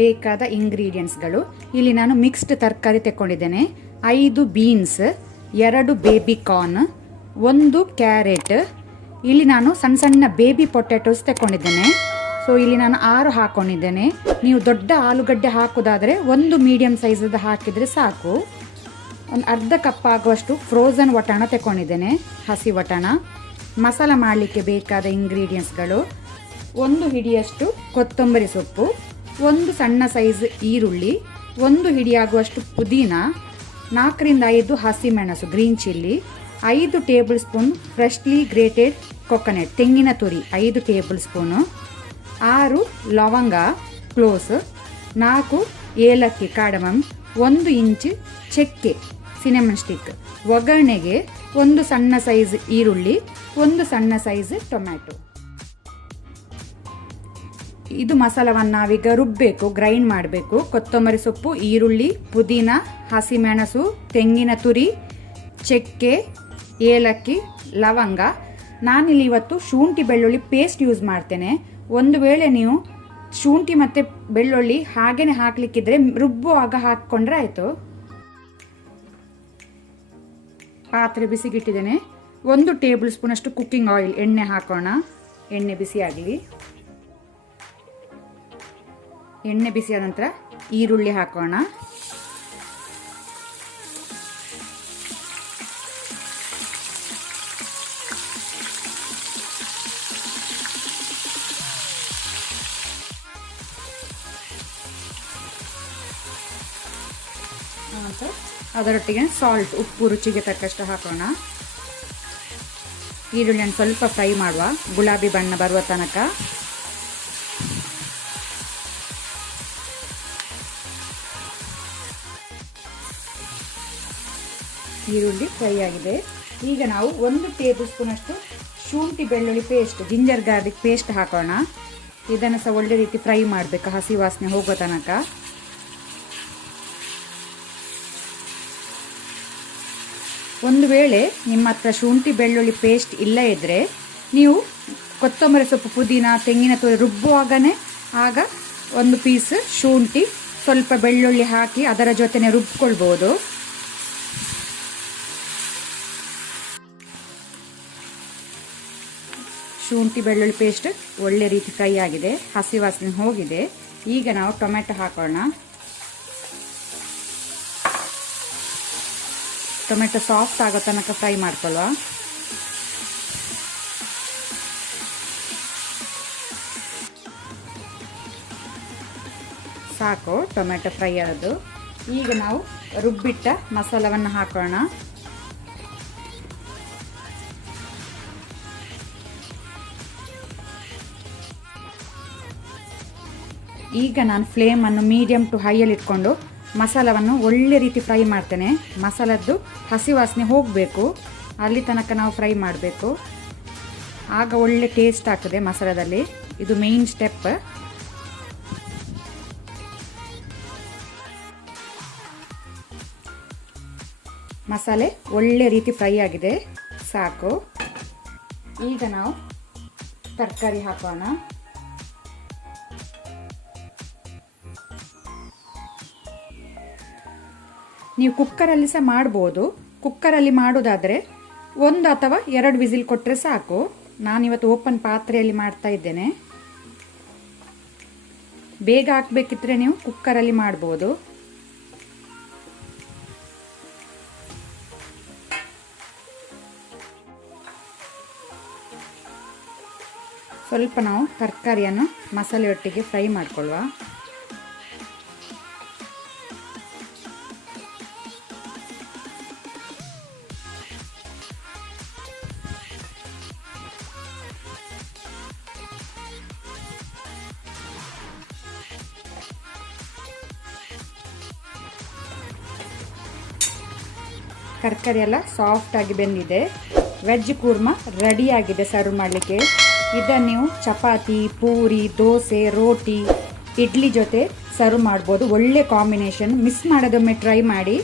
ಬೇಕಾದ ಇಂಗ್ರೀಡಿಯೆಂಟ್ಸ್ಗಳು. ಇಲ್ಲಿ ನಾನು ಮಿಕ್ಸ್ಡ್ ತರಕಾರಿ ತಗೊಂಡಿದ್ದೇನೆ. 5 ಬೀನ್ಸ್, 2 ಬೇಬಿ ಕಾರ್ನ್, 1 ಕ್ಯಾರೆಟ್. ಇಲ್ಲಿ ನಾನು ಸಣ್ಣ ಸಣ್ಣ ಬೇಬಿ ಪೊಟ್ಯಾಟೋಸ್ ತಗೊಂಡಿದ್ದೇನೆ. ಸೊ ಇಲ್ಲಿ ನಾನು 6 ಹಾಕೊಂಡಿದ್ದೇನೆ. ನೀವು ದೊಡ್ಡ ಆಲೂಗಡ್ಡೆ ಹಾಕೋದಾದರೆ 1 ಮೀಡಿಯಮ್ ಸೈಜದ್ದು ಹಾಕಿದರೆ ಸಾಕು. ಒಂದು ಅರ್ಧ ಕಪ್ ಆಗುವಷ್ಟು ಫ್ರೋಝನ್ ವಟಾಣ ತಗೊಂಡಿದ್ದೇನೆ, ಹಸಿ ವಟಾಣ. ಮಸಾಲ ಮಾಡಲಿಕ್ಕೆ ಬೇಕಾದ ಇಂಗ್ರೀಡಿಯೆಂಟ್ಸ್ಗಳು: 1 ಹಿಡಿಯಷ್ಟು ಕೊತ್ತಂಬರಿ ಸೊಪ್ಪು, 1 ಸಣ್ಣ ಸೈಜ್ ಈರುಳ್ಳಿ, 1 ಹಿಡಿಯಾಗುವಷ್ಟು ಪುದೀನ, 4 ರಿಂದ 5 ಹಸಿಮೆಣಸು green chilli, 5 tablespoon freshly grated coconut ತೆಂಗಿನ ತುರಿ 5 ಟೇಬಲ್ ಸ್ಪೂನು, 6 ಲವಂಗ ಕ್ಲೋಸ್, 4 ಏಲಕ್ಕಿ ಕಾರ್ಡಮಮ್, 1 ಇಂಚ್ ಚಕ್ಕೆ ಸಿನೆಮನ್ ಸ್ಟಿಕ್. ಒಗ್ಗರಣೆಗೆ 1 ಸಣ್ಣ ಸೈಜ್ ಈರುಳ್ಳಿ, 1 ಸಣ್ಣ ಸೈಜ್ ಟೊಮ್ಯಾಟೊ. ಇದು ಮಸಾಲವನ್ನು ನಾವೀಗ ರುಬ್ಬಬೇಕು, ಗ್ರೈಂಡ್ ಮಾಡಬೇಕು. ಕೊತ್ತಂಬರಿ ಸೊಪ್ಪು, ಈರುಳ್ಳಿ, ಪುದೀನ, ಹಸಿಮೆಣಸು, ತೆಂಗಿನ ತುರಿ, ಚಕ್ಕೆ, ಏಲಕ್ಕಿ, ಲವಂಗ. ನಾನಿಲ್ಲಿ ಇವತ್ತು ಶುಂಠಿ ಬೆಳ್ಳುಳ್ಳಿ ಪೇಸ್ಟ್ ಯೂಸ್ ಮಾಡ್ತೇನೆ. ಒಂದು ವೇಳೆ ನೀವು ಶುಂಠಿ ಮತ್ತು ಬೆಳ್ಳುಳ್ಳಿ ಹಾಗೇನೆ ಹಾಕಲಿಕ್ಕಿದ್ರೆ ರುಬ್ಬುವಾಗ ಹಾಕ್ಕೊಂಡ್ರೆ ಆಯಿತು. ಪಾತ್ರೆ ಬಿಸಿಗಿಟ್ಟಿದ್ದೇನೆ. 1 ಟೇಬಲ್ ಸ್ಪೂನ್ ಅಷ್ಟು ಕುಕ್ಕಿಂಗ್ ಆಯಿಲ್ ಎಣ್ಣೆ ಹಾಕೋಣ. ಎಣ್ಣೆ ಬಿಸಿ ಆಗಲಿ. ಎಣ್ಣೆ ಬಿಸಿಯಾದ ನಂತರ ಈರುಳ್ಳಿ ಹಾಕೋಣ. ಅದರೊಟ್ಟಿಗೆ ಸಾಲ್ಟ್, ಉಪ್ಪು ರುಚಿಗೆ ತಕ್ಕಷ್ಟು ಹಾಕೋಣ. ಈರುಳ್ಳಿಯನ್ನು ಸ್ವಲ್ಪ ಫ್ರೈ ಮಾಡುವ, ಗುಲಾಬಿ ಬಣ್ಣ ಬರುವ ತನಕ. ಈರುಳ್ಳಿ ಫ್ರೈ ಆಗಿದೆ. ಈಗ ನಾವು 1 ಟೇಬಲ್ ಸ್ಪೂನ್ ಅಷ್ಟು ಶುಂಠಿ ಬೆಳ್ಳುಳ್ಳಿ ಪೇಸ್ಟ್, ಜಿಂಜರ್ ಗಾರ್ಲಿಕ್ ಪೇಸ್ಟ್ ಹಾಕೋಣ. ಇದನ್ನು ಸಹ ಒಳ್ಳೆ ರೀತಿ ಫ್ರೈ ಮಾಡಬೇಕು, ಹಸಿ ವಾಸನೆ ಹೋಗೋ ತನಕ. ಒಂದು ವೇಳೆ ನಿಮ್ಮ ಹತ್ರ ಶುಂಠಿ ಬೆಳ್ಳುಳ್ಳಿ ಪೇಸ್ಟ್ ಇಲ್ಲ ಇದ್ದರೆ ನೀವು ಕೊತ್ತಂಬರಿ ಸೊಪ್ಪು, ಪುದೀನ, ತೆಂಗಿನ ತುರಿ ರುಬ್ಬುವಾಗನೇ ಆಗ 1 ಪೀಸ್ ಶುಂಠಿ, ಸ್ವಲ್ಪ ಬೆಳ್ಳುಳ್ಳಿ ಹಾಕಿ ಅದರ ಜೊತೆನೆ ರುಬ್ಕೊಳ್ಬೋದು. ಶುಂಠಿ ಬೆಳ್ಳುಳ್ಳಿ ಪೇಸ್ಟ್ ಒಳ್ಳೆ ರೀತಿ ಫ್ರೈ ಆಗಿದೆ, ಹಸಿ ವಾಸನೆ ಹೋಗಿದೆ. ಈಗ ನಾವು ಟೊಮೆಟೊ ಹಾಕೋಣ. ಟೊಮೆಟೊ ಸಾಫ್ಟ್ ಆಗೋ ತನಕ ಫ್ರೈ ಮಾಡ್ಕೊಳ್ಳುವ. ಸಾಕು ಟೊಮೆಟೊ ಫ್ರೈ ಆಗೋದು. ಈಗ ನಾವು ರುಬ್ಬಿಟ್ಟ ಮಸಾಲವನ್ನು ಹಾಕೋಣ. ಈಗ ನಾನು ಫ್ಲೇಮನ್ನು ಮೀಡಿಯಮ್ ಟು ಹೈಯಲ್ಲಿ ಇಟ್ಕೊಂಡು ಮಸಾಲವನ್ನು ಒಳ್ಳೆ ರೀತಿ ಫ್ರೈ ಮಾಡ್ತೇನೆ. ಮಸಾಲದ್ದು ಹಸಿ ವಾಸನೆ ಹೋಗಬೇಕು, ಅಲ್ಲಿ ತನಕ ನಾವು ಫ್ರೈ ಮಾಡಬೇಕು. ಆಗ ಒಳ್ಳೆ ಟೇಸ್ಟ್ ಆಗ್ತದೆ ಮಸಾಲದಲ್ಲಿ. ಇದು ಮೇನ್ ಸ್ಟೆಪ್. ಮಸಾಲೆ ಒಳ್ಳೆ ರೀತಿ ಫ್ರೈ ಆಗಿದೆ, ಸಾಕು. ಈಗ ನಾವು ತರಕಾರಿ ಹಾಕೋಣ. ನೀವು ಕುಕ್ಕರಲ್ಲಿ ಸಹ ಮಾಡ್ಬೋದು. ಕುಕ್ಕರಲ್ಲಿ ಮಾಡೋದಾದರೆ 1 ಅಥವಾ 2 ವಿಸಿಲ್ ಕೊಟ್ಟರೆ ಸಾಕು. ನಾನಿವತ್ತು ಓಪನ್ ಪಾತ್ರೆಯಲ್ಲಿ ಮಾಡ್ತಾ ಇದ್ದೇನೆ. ಬೇಗ ಹಾಕಬೇಕಿದ್ರೆ ನೀವು ಕುಕ್ಕರಲ್ಲಿ ಮಾಡ್ಬೋದು. ಸ್ವಲ್ಪ ನಾವು ತರಕಾರಿಯನ್ನು ಮಸಾಲೆಯೊಟ್ಟಿಗೆ ಫ್ರೈ ಮಾಡಿಕೊಳ್ಳುವ. ತರಕಾರಿ ಎಲ್ಲ ಸಾಫ್ಟ್ ಆಗಿ ಬೆಂದಿದೆ. ವೆಜ್ ಕೂರ್ಮ ರೆಡಿಯಾಗಿದೆ ಸರ್ವ್ ಮಾಡಲಿಕ್ಕೆ. ಇದನ್ನು ನೀವು ಚಪಾತಿ, ಪೂರಿ, ದೋಸೆ, ರೋಟಿ, ಇಡ್ಲಿ ಜೊತೆ ಸರ್ವ್ ಮಾಡ್ಬೋದು. ಒಳ್ಳೆ ಕಾಂಬಿನೇಷನ್. ಮಿಸ್ ಮಾಡೋದೊಮ್ಮೆ ಟ್ರೈ ಮಾಡಿ.